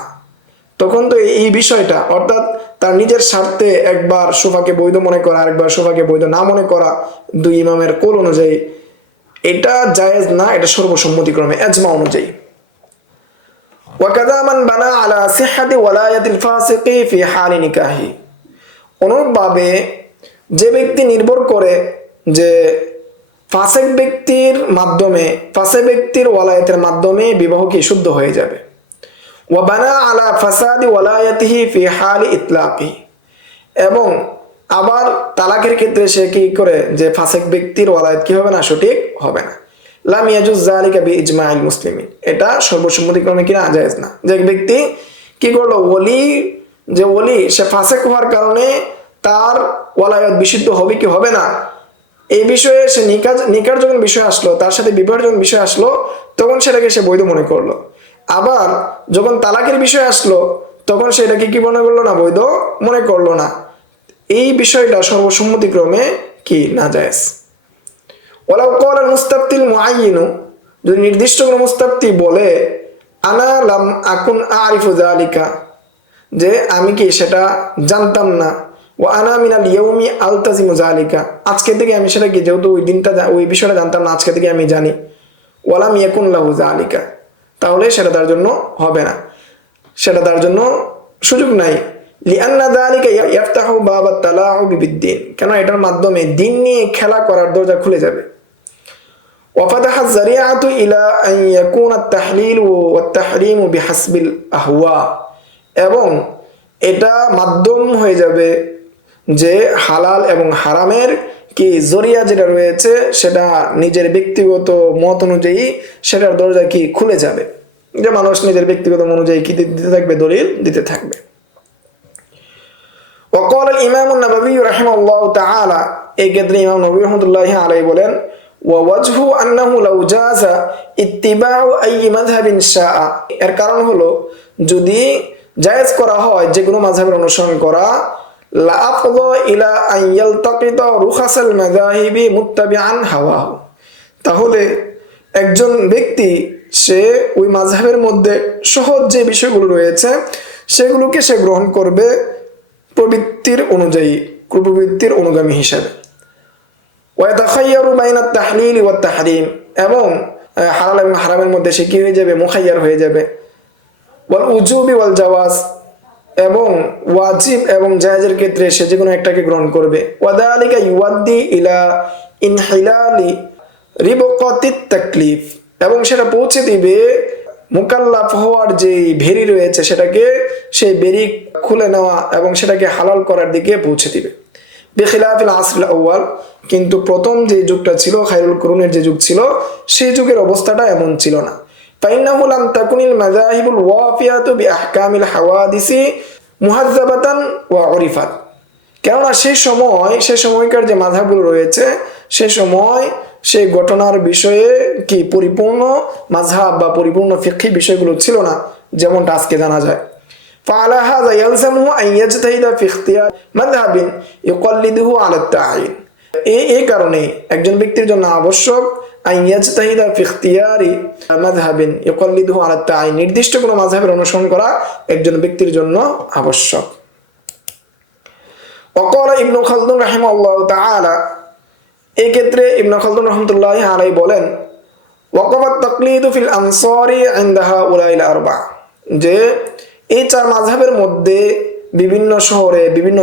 তখন তো এই বিষয়টা, অর্থাৎ তার নিজের স্বার্থে একবার সুফাকে বৈধ মনে করা, আরেকবার সুফাকে বৈধ না মনে করা, দুই ইমামের কোল অনুযায়ী এটা জায়েজ না, এটা সর্বসম্মতিক্রমে ইজমা অনুযায়ী। ওয়াকাযা মান বানা আলা সিহহাতি ওয়ালায়াতিল ফাসিকি ফি হালি নিকাহি, অনুরূপভাবে যে ব্যক্তি নির্ভর করে যে ফাসিক ব্যক্তির মাধ্যমে, ফাসিক ব্যক্তির ওয়ালায়াতের মাধ্যমে বিবাহ কি শুদ্ধ হয়ে যাবে। ওয়া বানা আলা ফাসাদি ওয়ালায়াতিহি ফি হালি ইতলাকি, এবং আবার তালাকের ক্ষেত্রে সে কি করে যে ফাসিক ব্যক্তির ওয়ালায়াত কি হবে না, সঠিক হবে না। লাম ইয়াজুজ যালিকা বিইজমাইল মুসলিমিন, এটা সর্বসম্মতিক্রমে কি না, জায়েজ না। যে ব্যক্তি কি করলো, ওলি সে ফাসিক হওয়ার কারণে তার ওয়ালায়াত বিশুদ্ধ হবে কি হবে না, এই বিষয়ে সে নিকার যখন বিষয় আসলো, তার সাথে বিবাহের যখন বিষয় আসলো, তখন সেটাকে সে বৈধ মনে করলো। আবার যখন তালাকের বিষয় আসলো, তখন সেটাকে কি মনে করলো না, বৈধ মনে করলো না। এই বিষয়টা সর্বসম্মতিক্রমে কি না জায়েজ। ওয়ালাউ ক্বালা আল মুস্তাফতিল মুআয়্যিনু, যদি নির্দিষ্ট কোনো মুস্তাফতি বলে, আনা লাম আকুন আরিফু যালিকা, যে আমি কি সেটা জানতাম না, ওয়া আনা মিনাল ইয়াউমি আলতাজিমু যালিকা, আজকে থেকে আমি সেটা কি, যেহেতু ওই দিনটা ওই বিষয়টা জানতাম না, আজকে থেকে আমি জানি, ওয়ালাম ইয়াকুন লাহু যালিকা, তাহলে সেটা তার জন্য হবে না, সেটা তার জন্য সুযোগ নাই। লিআন্না যালিকা ইফতাহু বাবাত তালাউবি বিদ্দিন, কেন এটার মাধ্যমে দিন নিয়ে খেলা করার দরজা খুলে যাবে। ওয়া ফাতাহা যারিআতু ইলা আন ইয়াকুনা আত-তাহলিল ওয়াত তাহরিমু বিহাসবিল আহওয়া, এবং এটা মাধ্যম হয়ে যাবে যে হালাল এবং হারামের কি জরিয়া যেটা রয়েছে, সেটা নিজের ব্যক্তিগত মত অনুযায়ী সেটার দরজা কি খুলে যাবে, যে মানুষ নিজের ব্যক্তিগত অনুযায়ী কি দিতে থাকবে, দলিল দিতে থাকবে। وقال الإمام النووي رحمه الله تعالى, এই ক্ষেত্রে ইমাম নববী রাহমাতুল্লাহি আলাইহি বলেন, ووجه أنه لو جاز اتباع أي مذهب شاء, এর কারণ হলো যদি জায়েজ করা হয় যে কোনো মাযহাবের অনুসরণ করা, লা আফদা ইলা আন ইয়ালতাকিতা রুখাসাল মাযাহিবি মুত্তাবিআন হাওয়াহু, তাহলে একজন ব্যক্তি সে ওই মাযহাবের মধ্যে সহজ যে বিষয়গুলো রয়েছে সেগুলোকে সে গ্রহণ করবে প্রবৃত্তির অনুযায়ী, প্রবৃত্তির অনুগামী হিসাবে। ওয়া ইয়াতাখায়্যারু বাইনাত তাহলিল ওয়াত তাহরিম, এবং হালাল এবং হারামের মধ্যে সে কি হয়ে যাবে, মুখায়্যার হয়ে যাবে। ওয়াল উজুবি ওয়াল জাওয়াজ, এবং ওয়াজিব এবং জায়েজের ক্ষেত্রে সে যে কোনো একটাকে গ্রহণ করবে। ওয়াদালিকা ইউয়াদ্দি ইলা ইনহিলালি রিবকাতিত তাকলিফ, এবং সেটা পৌঁছে দিবে মুকাল্লাফ হওয়ার যে ভেরি রয়েছে সেটাকে, সেই বেরি খুলে নেওয়া এবং সেটাকে হালাল করার দিকে পৌঁছে দিবে। বিখিলাফিল আসরিল আউয়াল, কিন্তু প্রথম যে যুগটা ছিল, খায়রুল কুরুনের যে যুগ ছিল, সেই যুগের অবস্থাটা এমন ছিল না। ফাইন্নাহু লাম তাকুনিল মাযাহিবুল ওয়াফিয়াতু বিআহকামিল হাওয়াদিসি মুহাজ্জাবাতান ওয়া উরিফাত, কেননা সেই সময়কার যে মাযহাবগুলো রয়েছে, সে সময় সেই ঘটনার বিষয়ে কি পরিপূর্ণ মাযহাব বা পরিপূর্ণ ফিকহি বিষয়গুলো ছিল না, যেমনটা আজকে জানা যায়। ফাআলা হাযা ইয়ালজামু আন ইয়াজতাহিদা ফি ইখতিয়ার মাযহাবিন ইউকাল্লিদুহু আলা আত-তা'য়িন, এই কারণে একজন ব্যক্তির জন্য আবশ্যক আন ইয়াজতাহিদা ফি ইখতিয়ারি মাযহাবিন ইউকাল্লিদুহু আলা আত-তা'য়িন, নির্দিষ্ট কোনো মাযহাবের অনুসরণ করা একজন ব্যক্তির জন্য আবশ্যক। ওয়াকালা ইবনু খালদুন রাহিমাহুল্লাহু তাআলা, এই ক্ষেত্রে ইবনু খালদুন রাহমাতুল্লাহি আলাইহি বলেন, ওয়াকাফাত তাকলিদু ফিল আনসারি ইনদা হাউলাইল আরবা, যে এই চার মাযহাবের মধ্যে বিভিন্ন শহরে, বিভিন্ন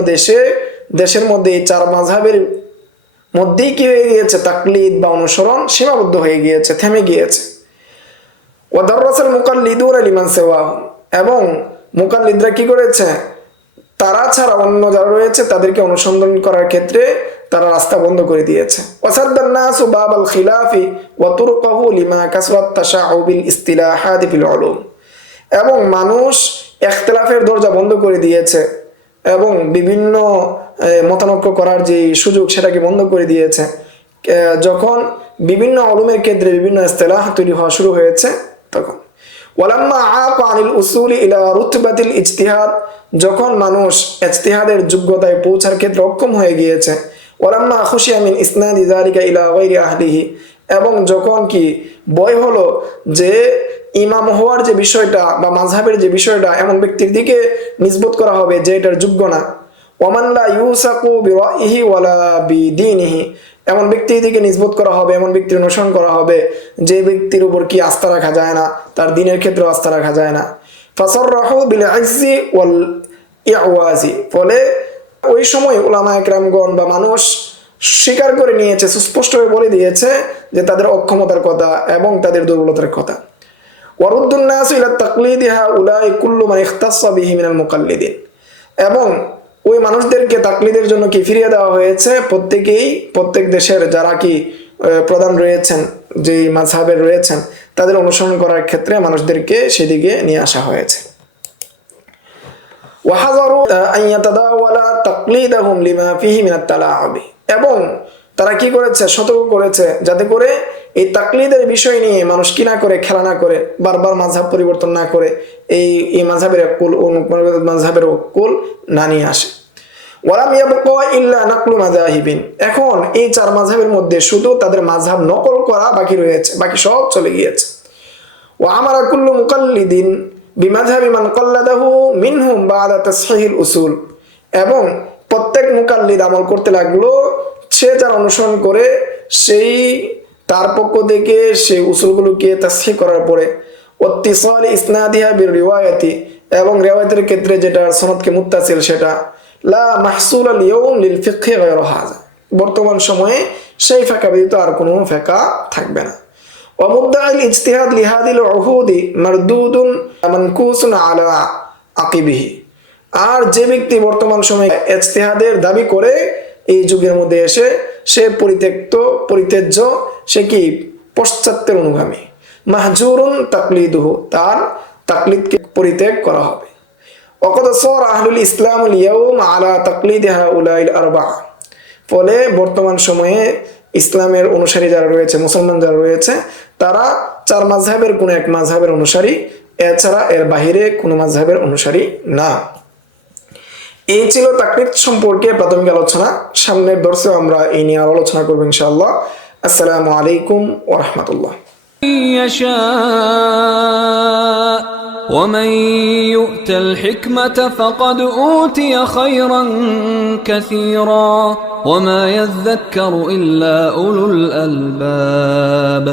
দেশের মধ্যে এই চার মাযহাবের মধ্যেই কি হয়ে গিয়েছে, তাকলিদ বা অনুসরণ সীমাবদ্ধ হয়ে গিয়েছে, থেমে গিয়েছে। ওয়া দারাসাল মুকাল্লিদুনা লিমান সিওয়াহুম, এবং মুকাল্লিদরা কি করেছে, তারা ছাড়া অন্য যারা রয়েছে তাদেরকে অনুসন্ধান করার ক্ষেত্রে তারা রাস্তা বন্ধ করে দিয়েছে। ওয়াসাদ্দান নাসু বাবাল খিলাফি ওয়া তুরকাহু লিমা কাসরাত তাশাউবিল ইসতিলাহাত ফিল উলুম, এবং মানুষ ইখতিলাফের দরজা বন্ধ করে দিয়েছে এবং বিভিন্ন মতানৈক্য করার যে সুযোগ সেটাকে বন্ধ করে দিয়েছে, যখন বিভিন্ন উলুমের ক্ষেত্রে বিভিন্ন ইসতিলাহ তৈরি হওয়া শুরু হয়েছে তখন। ওয়ালাম্মা আকা আনিল উসুলি ইলা রুতবাতিল ইজতিহাদ, যখন মানুষ ইজতিহাদের যোগ্যতায় পৌঁছার ক্ষেত্রে অক্ষম হয়ে গিয়েছে। ওয়ালাম্মা খুশিয়া মিন ইসনাদি যালিকা ইলা গায়রি আহলিহি, এবং যখন কি ভয় হলো যে ইমাম হওয়ার যে বিষয়টা বা মাযহাবের যে বিষয়টা এমন ব্যক্তির দিকে নিসবত করা হবে যে এটার যোগ্য না। ওয়ামান লা ইউসাকু বিরাইহি ওয়ালা বিদীনিহি, এমন ব্যক্তির দিকে নিসবত করা হবে, এমন ব্যক্তির অনুসরণ করা হবে যে ব্যক্তির উপর কি আস্থা রাখা যায় না, তার দ্বীনের ক্ষেত্রে আস্থা রাখা যায় না। ফাসাররাহু বিল ইজ্জি ওয়াল ইআওয়াজি, ফলে ওই সময় উলামায়ে কেরামগণ বা মানুষ স্বীকার করে নিয়েছে, সুস্পষ্টভাবে বলে দিয়েছে যে তাদের অক্ষমতার কথা এবং তাদের দুর্বলতার কথা। ওয়ারুদ্দুন নাসু ইলা তাকলিদি হাউলাই কুল্লু মান ইখতাসসা বিহি মিনাল মুকাল্লিদিন, এবং ওই মানুষদেরকে তাকলিদের জন্য কি ফিরিয়ে দেওয়া হয়েছে, প্রত্যেক দেশের যারা কি প্রধান রয়েছেন, যে মাযহাবের রয়েছেন, তাদের অনুসরণ করার ক্ষেত্রে মানুষদেরকে সেদিকে নিয়ে আসা হয়েছে। ওয়াহাযারু আন ইয়াতাদাওয়ালা তাকলিদাহুম লিমা ফিহি মিনাত তালাউবি, এবং তারা কি করেছে, সতর্ক করেছে যাতে করে এই তাকলিদের বিষয় নিয়ে মানুষ কি না করে, খেলা না করে, বারবার মাযহাব পরিবর্তন না করে এই মাযহাবের কুল মাযহাবের কুল না নিয়ে আসে। ওয়ালাম ইয়াবকা ইল্লা নাকলু মাযাহিবিন, এখন এই চার মাযহাবের মধ্যে শুধু তাদের মাযহাব নকল করা বাকি রয়েছে, বাকি সব চলে গিয়েছে। ওয়া আমারা কুল্লু মুকাল্লিদিন বিমাযহাবি মান কাল্লাদাহু মিনহুম বা'দা তাসহিহিল উসুল, এবং প্রত্যেক মুকাল্লিদ আমল করতে লাগলো সে যার অনুসরণ করে সেই তার পক্ষ থেকে সেই উসুলগুলোকে তাসহিহ করার পরে। ওয়াত্তিসাল ইসনাদিহা বির রিওয়ায়াতি, এবং রিওয়ায়াতের ক্ষেত্রে যেটা সনদকে মুত্তাসিল সেটা। লা মাহসুল আল ইয়াউম লিল ফিকহি গায়রু হাযা, বর্তমান সময়ে সেই ফিকহ ব্যতীত আর কোনো ফিকহ থাকবে না। ওয়া মুদ্দাইল ইজতিহাদ লিহাদিল উহুদি মারদুদুন মানকুসুন আলা আকিবিহি, আর যে ব্যক্তি বর্তমান সময়ে ইজতিহাদের দাবি করে এই যুগের মধ্যে এসে সে পরিত্যাজ্য, সে কি পশ্চাত্যের অনুগামী। মাহজুরুন তাকলিদুহু, তার তাকলিদকে পরিত্যাগ করা হবে। ওয়াকাদ সারা আহলুল ইসলামুল ইয়াউম আলা তাকলিদি হাউলাইল আরবা, ফলে বর্তমান সময়ে ইসলামের অনুসারী যারা রয়েছে, মুসলমান যারা রয়েছে, তারা চার মাযহাবের কোন এক মাযহাবের অনুসারী, এছাড়া এর বাহিরে কোনো মাযহাবের অনুসারী না। এই ছিল তাকলিদ সম্পর্কে প্রাথমিক আলোচনা। সামনের দর্শে আমরা এই নিয়ে আলোচনা করব ইনশাআল্লাহ। আসসালামু আলাইকুম ওয়া রাহমাতুল্লাহ। ومن يؤت الحكمة فقد أوتي خيرا كثيرا وما يذكر إلا أولو الألباب.